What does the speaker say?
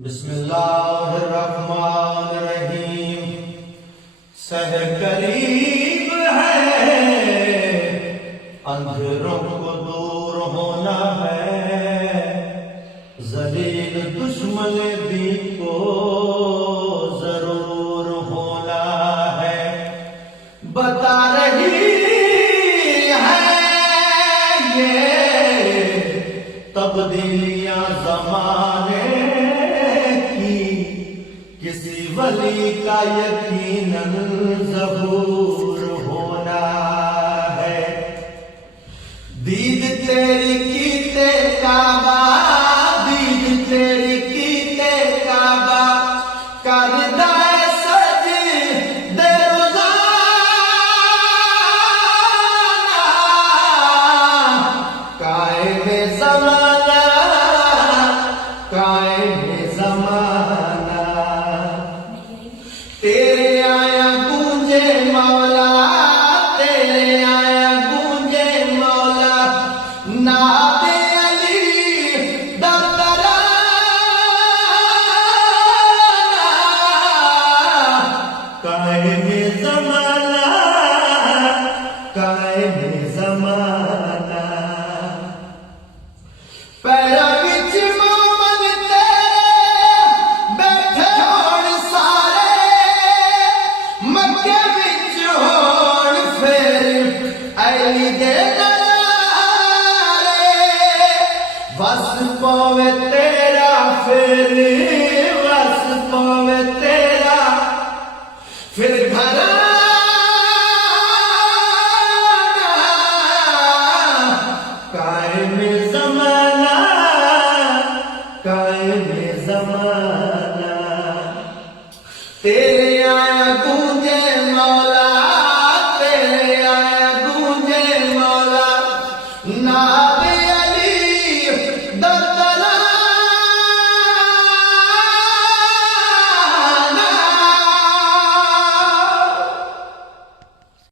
बिस्मिल्लाहिर्रहमानिर्रहीम। सहर करीब है, अंधेरों को दूर होना है, जलील दुश्मन भी को जरूर होना है। बता रही है ये तब्दीलियां ज़माने की, किसी वली का यकीनन ज़हूर होना है। दीद तेरी कीते काबा, दीद तेरी कीते काबा, करदा सज दे रोज़ाना, कायमे ज़माना, कायमे ज़माना। तेरे आया गूंजे मौला, तेरे आया गूंजे मौला, नादे अली दा तराना, कायमे ज़माना, कायमे ज़माना। पैरा विच मोमन तेरे बैठे होण सारे, मक्के विच होण फिर अली दे नज़ारे। वस पवे तेरा फिर, वस पवे तेरा फिर घराना, कायमे ज़माना, कायमे ज़माना। तेरे आया गूंजे मौला, तेरे आया गूंजे मौला, ना